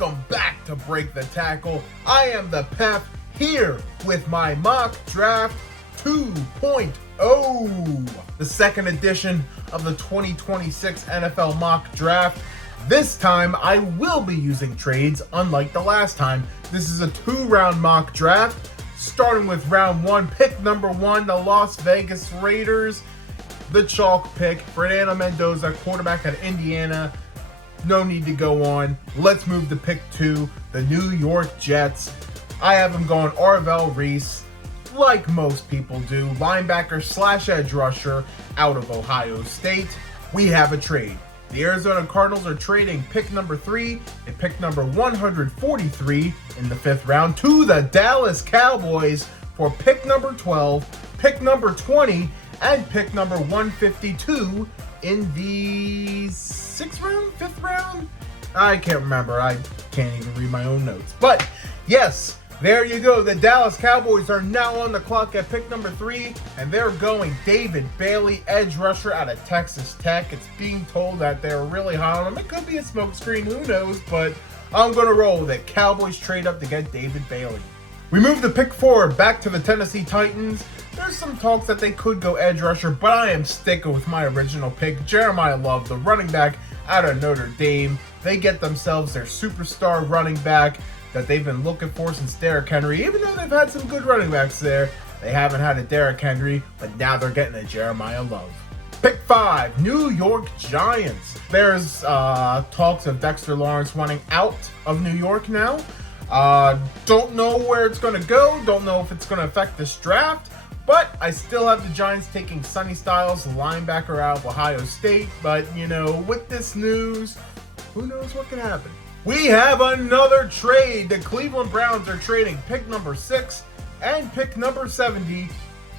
Welcome back to Break the Tackle. I am the Pep here with my mock draft 2.0, the second edition of the 2026 NFL mock draft. This time I will be using trades unlike the last time. This is a 2-round mock draft, starting with round 1, pick number 1, the Las Vegas Raiders. The chalk pick, Fernando Mendoza, quarterback at Indiana. No need to go on. Let's move to pick 2, the New York Jets. I have them going Arvell, Reese, like most people do, linebacker / edge rusher out of Ohio State. We have a trade. The Arizona Cardinals are trading pick number 3 and pick number 143 in the 5th round to the Dallas Cowboys for pick number 12, pick number 20, and pick number 152 in the 6th round, 5th round? I can't remember. I can't even read my own notes. But yes, there you go. The Dallas Cowboys are now on the clock at pick number 3, and they're going David Bailey, edge rusher out of Texas Tech. It's being told that they're really high on him. It could be a smokescreen, who knows, but I'm going to roll with it. Cowboys trade up to get David Bailey. We move to pick 4, back to the Tennessee Titans. There's some talks that they could go edge rusher, but I am sticking with my original pick, Jeremiyah Love, the running back out of Notre Dame. They get themselves their superstar running back that they've been looking for since Derrick Henry. Even though they've had some good running backs there, they haven't had a Derrick Henry, but now they're getting a Jeremiyah Love. Pick 5, New York Giants. There's talks of Dexter Lawrence wanting out of New York now. Don't know where it's going to go. Don't know if it's going to affect this draft. But I still have the Giants taking Sonny Styles, the linebacker out of Ohio State. But, you know, with this news, who knows what could happen. We have another trade. The Cleveland Browns are trading pick number 6 and pick number 70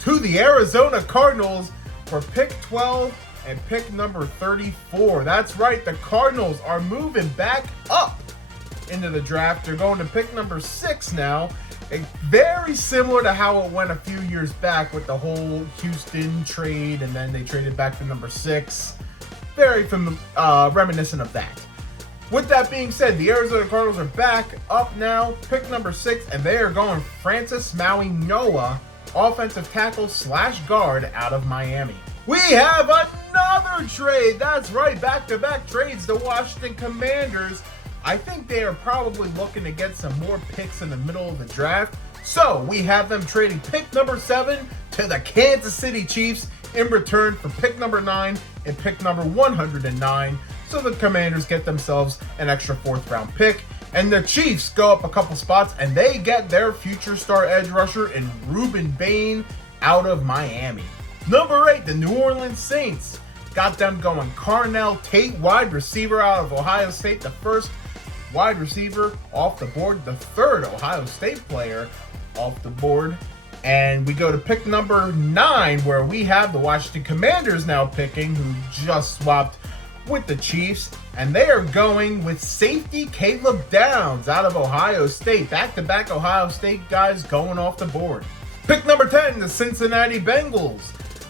to the Arizona Cardinals for pick 12 and pick number 34. That's right, the Cardinals are moving back up into the draft. They're going to pick number 6 now. Very similar to how it went a few years back with the whole Houston trade, and then they traded back to number 6. Very reminiscent of that. With that being said, the Arizona Cardinals are back up now, pick number 6, and they are going Francis Mauigoa, offensive tackle / guard out of Miami. We have another trade. That's right, back-to-back trades. The Washington Commanders, I think they are probably looking to get some more picks in the middle of the draft. So we have them trading pick number 7 to the Kansas City Chiefs in return for pick number 9 and pick number 109. So the Commanders get themselves an extra 4th round pick. And the Chiefs go up a couple spots and they get their future star edge rusher in Rueben Bain out of Miami. Number 8, the New Orleans Saints. Got them going Carnell, Tate, wide receiver out of Ohio State, the first wide receiver off the board, the 3rd Ohio State player off the board. And we go to pick number 9, where we have the Washington Commanders now picking, who just swapped with the Chiefs, and they are going with safety Caleb Downs out of Ohio State. Back-to-back Ohio State guys going off the board. Pick number 10, the Cincinnati Bengals.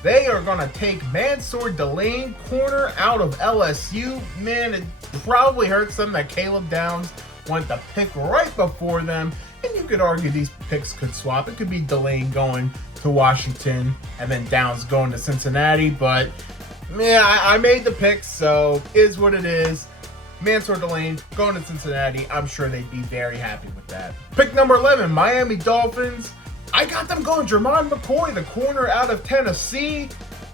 They are going to take Mansoor, Delane, corner out of LSU. Man, it probably hurts them that Caleb Downs went the pick right before them. And you could argue these picks could swap. It could be Delane going to Washington and then Downs going to Cincinnati. But, man, I made the pick, so is what it is. Mansoor, Delane going to Cincinnati. I'm sure they'd be very happy with that. Pick number 11, Miami Dolphins. I got them going Jermod McCoy, the corner out of Tennessee.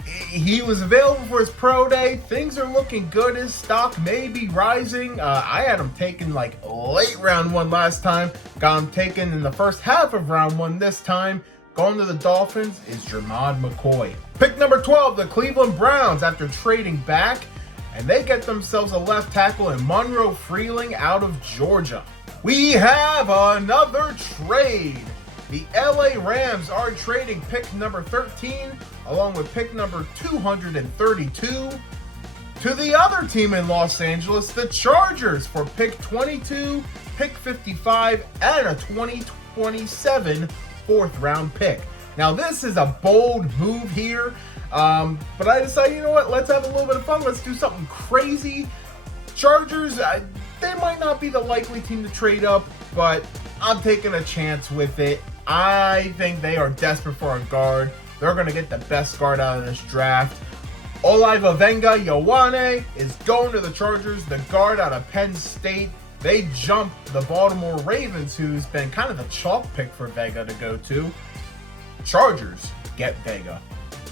He was available for his pro day. Things are looking good. His stock may be rising. I had him taken like late round 1 last time. Got him taken in the first half of round 1 this time. Going to the Dolphins is Jermod McCoy. Pick number 12, the Cleveland Browns, after trading back. And they get themselves a left tackle in Monroe Freeling out of Georgia. We have another trade. The LA Rams are trading pick number 13 along with pick number 232 to the other team in Los Angeles, the Chargers, for pick 22, pick 55, and a 2027 4th round pick. Now this is a bold move here, but I decided, you know what, let's have a little bit of fun. Let's do something crazy. Chargers, they might not be the likely team to trade up, but I'm taking a chance with it. I think they are desperate for a guard. They're going to get the best guard out of this draft. Olaivavega Ioane is going to the Chargers, the guard out of Penn State. They jumped the Baltimore Ravens, who's been kind of a chalk pick for Vega to go to. Chargers get Vega.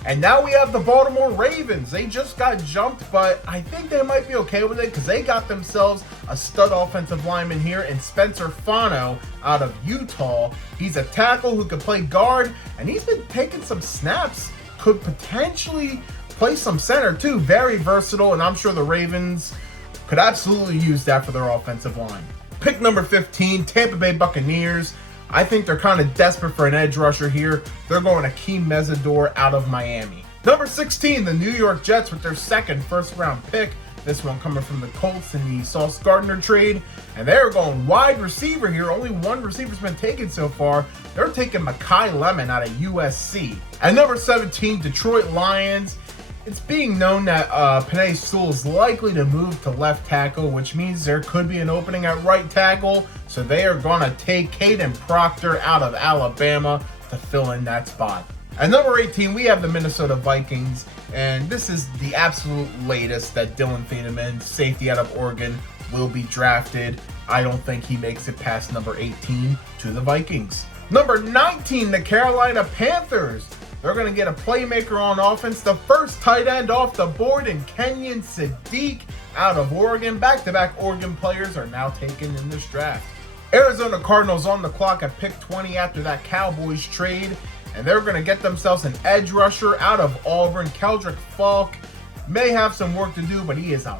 And now we have the Baltimore Ravens. They just got jumped, but I think they might be okay with it because they got themselves a stud offensive lineman here in Spencer Fano out of Utah. He's a tackle who can play guard, and he's been taking some snaps. Could potentially play some center too. Very versatile, and I'm sure the Ravens could absolutely use that for their offensive line. Pick number 15, Tampa Bay Buccaneers. I think they're kind of desperate for an edge rusher here. They're going Akheem Mesidor out of Miami. Number 16, the New York Jets with their second first-round pick. This one coming from the Colts in the Sauce Gardner trade. And they're going wide receiver here. Only one receiver's been taken so far. They're taking McCoy Lemon out of USC. At number 17, Detroit Lions. It's being known that Penei Sewell is likely to move to left tackle, which means there could be an opening at right tackle. So they are going to take Caden Proctor out of Alabama to fill in that spot. At number 18, we have the Minnesota Vikings. And this is the absolute latest that Dylan Thieneman, safety out of Oregon, will be drafted. I don't think he makes it past number 18 to the Vikings. Number 19, the Carolina Panthers. They're going to get a playmaker on offense. The first tight end off the board in Kenyon Sadiq out of Oregon. Back-to-back Oregon players are now taken in this draft. Arizona Cardinals on the clock at pick 20 after that Cowboys trade. And they're going to get themselves an edge rusher out of Auburn. Keldrick Falk may have some work to do, but he is a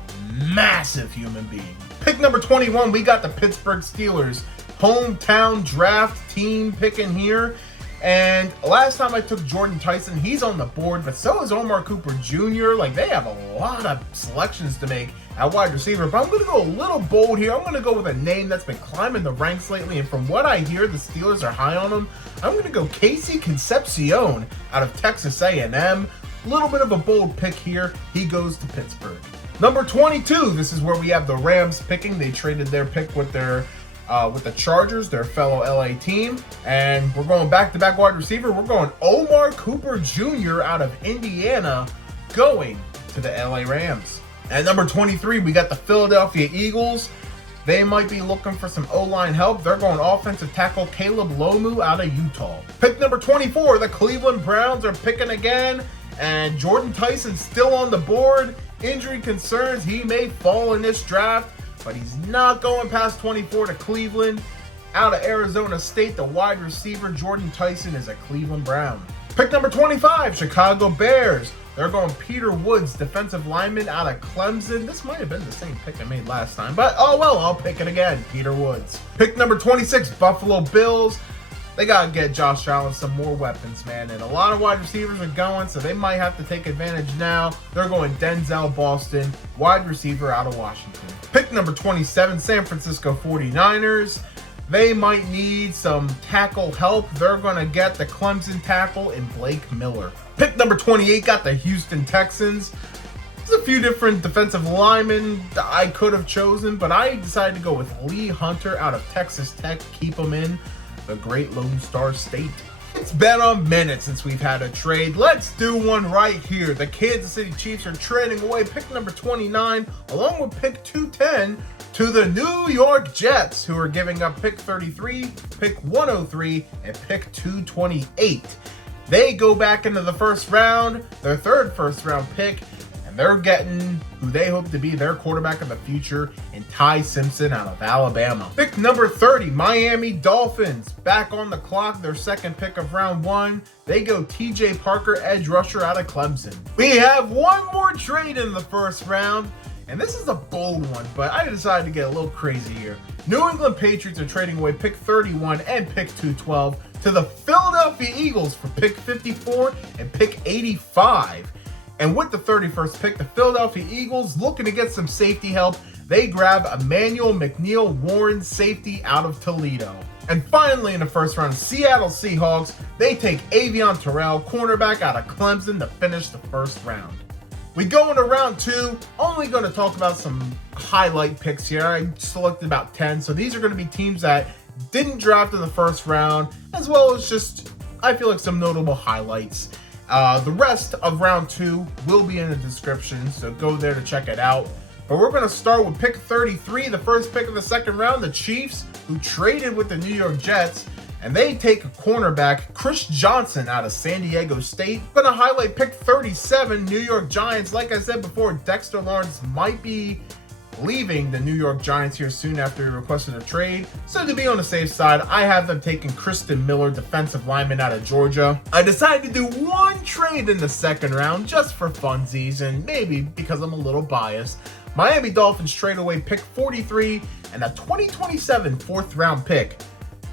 massive human being. Pick number 21, we got the Pittsburgh Steelers. Hometown draft team picking here. And last time I took Jordan Tyson, he's on the board, but so is Omar Cooper Jr. Like, they have a lot of selections to make at wide receiver, but I'm going to go a little bold here. I'm going to go with a name that's been climbing the ranks lately, and from what I hear, the Steelers are high on him. I'm going to go Casey Concepcion out of Texas A&M. A little bit of a bold pick here. He goes to Pittsburgh. Number 22, this is where we have the Rams picking. They traded their pick with the Chargers, their fellow LA team. And we're going back-to-back wide receiver. We're going Omar Cooper Jr. out of Indiana going to the LA Rams. At number 23, we got the Philadelphia Eagles. They might be looking for some O-line help. They're going offensive tackle Caleb Lomu out of Utah. Pick number 24, the Cleveland Browns are picking again. And Jordan Tyson's still on the board. Injury concerns, he may fall in this draft, but he's not going past 24 to Cleveland. Out of Arizona State, the wide receiver Jordan Tyson is a Cleveland Brown. Pick number 25, Chicago Bears. They're going Peter Woods, defensive lineman out of Clemson. This might have been the same pick I made last time, but oh well, I'll pick it again, Peter Woods. Pick number 26, Buffalo Bills. They got to get Josh Allen some more weapons, man. And a lot of wide receivers are going, so they might have to take advantage now. They're going Denzel Boston, wide receiver out of Washington. Pick number 27, San Francisco 49ers. They might need some tackle help. They're going to get the Clemson tackle in Blake Miller. Pick number 28, got the Houston Texans. There's a few different defensive linemen that I could have chosen, but I decided to go with Lee Hunter out of Texas Tech. Keep him in the great Lone Star State. It's been a minute since we've had a trade. Let's do one right here. The Kansas City Chiefs are trading away pick number 29 along with pick 210 to the New York Jets, who are giving up pick 33, pick 103, and pick 228. They go back into the first round, their third first round pick, and they're getting who they hope to be their quarterback of the future in Ty Simpson out of Alabama. Pick number 30, Miami Dolphins. Back on the clock, their second pick of round one. They go TJ Parker, edge rusher out of Clemson. We have one more trade in the first round, and this is a bold one, but I decided to get a little crazy here. New England Patriots are trading away pick 31 and pick 212 to the Philadelphia Eagles for pick 54 and pick 85. And with the 31st pick, the Philadelphia Eagles, looking to get some safety help, they grab Emmanuel McNeil Warren, safety out of Toledo. And finally in the first round, Seattle Seahawks, they take Avion Terrell, cornerback out of Clemson, to finish the first round. We go into round 2, only going to talk about some highlight picks here. I selected about 10, so these are going to be teams that didn't draft in the first round, as well as just, I feel like, some notable highlights. The rest of round 2 will be in the description, so go there to check it out. But we're going to start with pick 33, the first pick of the second round, the Chiefs, who traded with the New York Jets. And they take a cornerback, Chris Johnson, out of San Diego State. Going to highlight pick 37, New York Giants. Like I said before, Dexter Lawrence might be leaving the New York Giants here soon after he requested a trade. So to be on the safe side, I have them taking Christian Miller, defensive lineman out of Georgia. I decided to do one trade in the second round just for funsies and maybe because I'm a little biased. Miami Dolphins trade away pick 43 and a 2027 fourth round pick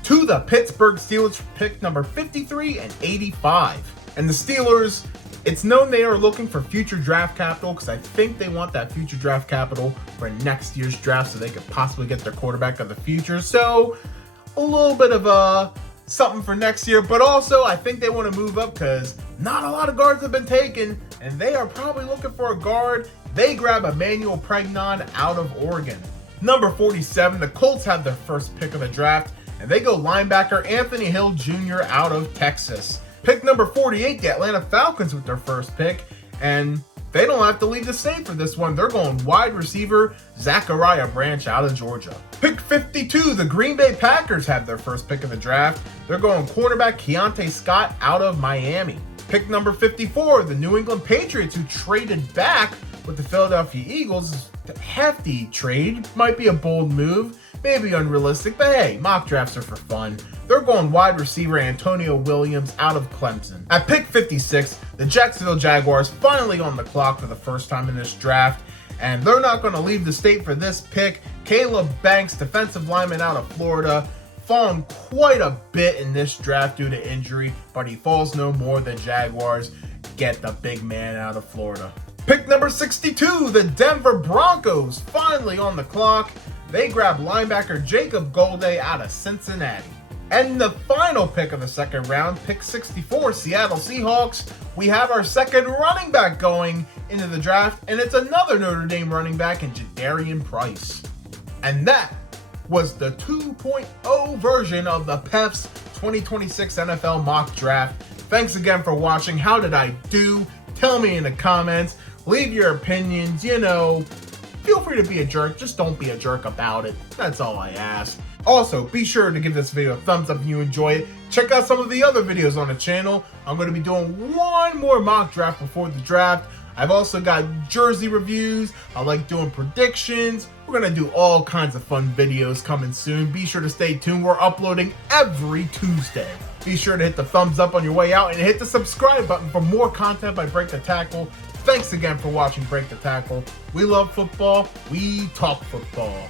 to the Pittsburgh Steelers for pick number 53 and 85. And the Steelers, it's known they are looking for future draft capital because I think they want that future draft capital for next year's draft so they could possibly get their quarterback of the future. So a little bit of something for next year, but also I think they want to move up because not a lot of guards have been taken and they are probably looking for a guard. They grab Emmanuel Pregnon out of Oregon. Number 47, the Colts have their first pick of the draft, and they go linebacker Anthony Hill Jr. out of Texas. Pick number 48, the Atlanta Falcons with their first pick, and they don't have to leave the state for this one. They're going wide receiver Zachariah Branch out of Georgia. Pick 52, the Green Bay Packers have their first pick of the draft. They're going cornerback Keontae Scott out of Miami. Pick number 54, the New England Patriots, who traded back with the Philadelphia Eagles. Hefty trade, might be a bold move, maybe unrealistic, but hey, mock drafts are for fun. They're going wide receiver Antonio Williams out of Clemson. At pick 56, the Jacksonville Jaguars finally on the clock for the first time in this draft, and they're not going to leave the state for this pick. Caleb Banks, defensive lineman out of Florida, fallen quite a bit in this draft due to injury, but he falls no more. The Jaguars get the big man out of Florida. Pick number 62, the Denver Broncos, finally on the clock. They grab linebacker Jacob Golday out of Cincinnati. And the final pick of the second round, pick 64, Seattle Seahawks. We have our second running back going into the draft, and it's another Notre Dame running back in Jadarian Price. And that was the 2.0 version of the PEF's 2026 NFL mock draft. Thanks again for watching. How did I do? Tell me in the comments. Leave your opinions, feel free to be a jerk, just don't be a jerk about it. That's all I ask. Also, be sure to give this video a thumbs up if you enjoy it. Check out some of the other videos on the channel. I'm going to be doing one more mock draft before the draft. I've also got jersey reviews. I like doing predictions. We're going to do all kinds of fun videos coming soon. Be sure to stay tuned. We're uploading every Tuesday. Be sure to hit the thumbs up on your way out and hit the subscribe button for more content by Break the Tackle. Thanks again for watching Break the Tackle. We love football. We talk football.